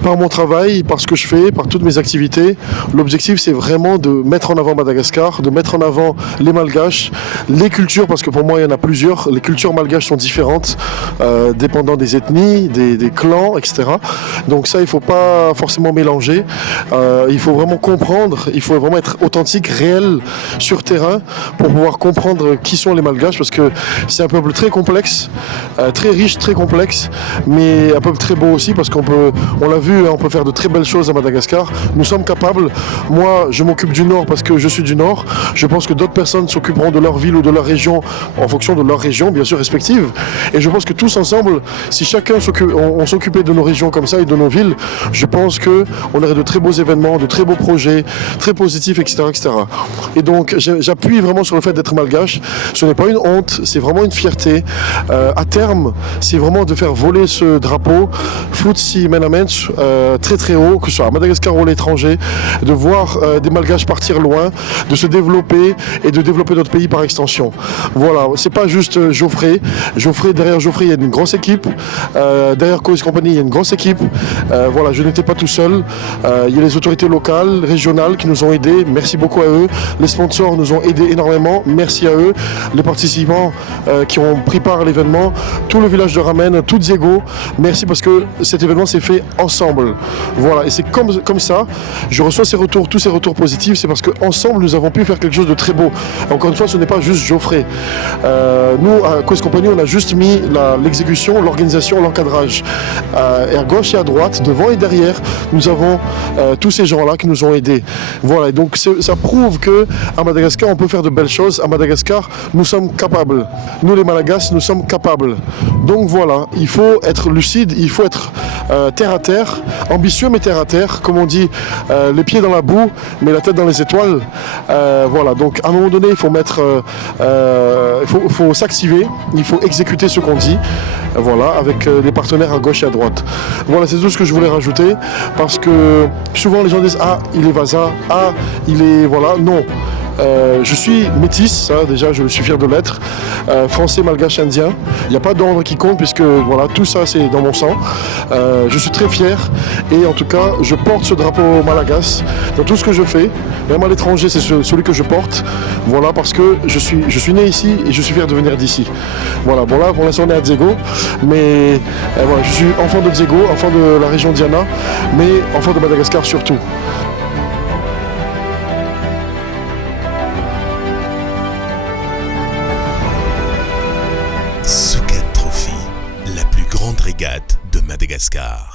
par mon travail, par ce que je fais, par toutes mes activités, l'objectif c'est vraiment de mettre en avant Madagascar, de mettre en avant les Malgaches, les cultures, parce que pour moi il y en a plusieurs. Les cultures malgaches sont différentes, dépendant des ethnies, des clans, etc. Donc ça, il ne faut pas forcément mélanger. Il faut vraiment comprendre, il faut vraiment être authentique, réel, sur terrain, pour pouvoir comprendre qui sont les Malgaches, parce que c'est un peuple très complexe, très riche, très complexe, mais un peuple très beau aussi, parce on l'a vu, on peut faire de très belles choses à Madagascar. Nous sommes capables. Moi, je m'occupe du Nord parce que je suis du Nord. Je pense que d'autres personnes s'occuperont de leur ville ou de leur région en fonction de leur région, bien sûr, respective. Et je pense que tous ensemble, si chacun on s'occupait de nos régions comme ça et de nos villes, je pense qu'on aurait de très beaux événements, de très beaux projets, très positifs, etc. etc. Et donc, j'appuie vraiment sur le fait d'être malgache. Ce n'est pas une honte, c'est vraiment une fierté. À terme, c'est vraiment de faire voler ce drapeau, Futsi Menamens, très très haut, que ce soit à Madagascar ou à l'étranger, de voir des malgaches partir loin, de se développer et de développer notre pays par extension. Voilà, c'est pas juste Geoffrey. Derrière Geoffrey, il y a une grosse équipe. Derrière Coes Company, il y a une grosse équipe. Voilà, je n'étais pas tout seul. Il y a les autorités locales, régionales qui nous ont aidés. Merci beaucoup à eux. Les sponsors nous ont aidés énormément. Merci à eux. Les participants qui ont pris part à l'événement. Tout le village de Ramen, tout Diego. Merci parce que cet événement s'est fait ensemble. Voilà, et c'est comme ça. Je reçois ces retours, tous ces retours positifs. C'est parce qu'ensemble, nous avons pu faire quelque chose de très beau. Encore une fois, ce n'est pas juste Geoffrey. Nous, à Coes Company, on a juste mis l'exécution, l'organisation, l'encadrage. Et à gauche et à droite, devant et derrière, nous avons tous ces gens-là qui nous ont aidés. Voilà, et donc ça prouve qu'à Madagascar, on peut faire de belles choses. À Madagascar, nous sommes capables. Nous, les Malagasy, nous sommes capables. Donc voilà, il faut être lucide, il faut être terre à terre, ambitieux mais terre à terre, comme on dit, les pieds dans la boue, mais la tête dans les étoiles. Voilà, donc à un moment donné, il faut faut s'activer, il faut exécuter ce qu'on dit, voilà, avec les partenaires à gauche et à droite. Voilà, c'est tout ce que je voulais rajouter, parce que souvent les gens disent « Ah, il est Vasa, ah, il est... » Voilà, non. Je suis métis, ça déjà je suis fier de l'être, français, malgache, indien. Il n'y a pas d'ordre qui compte puisque voilà, tout ça c'est dans mon sang. Je suis très fier et en tout cas je porte ce drapeau malagasy dans tout ce que je fais. Même à l'étranger c'est celui que je porte. Voilà, parce que je suis né ici et je suis fier de venir d'ici. Voilà, bon là pour l'instant on est à Diego, mais voilà, je suis enfant de Diego, enfant de la région Diana, mais enfant de Madagascar surtout. Soukan Trophy, la plus grande régate de Madagascar.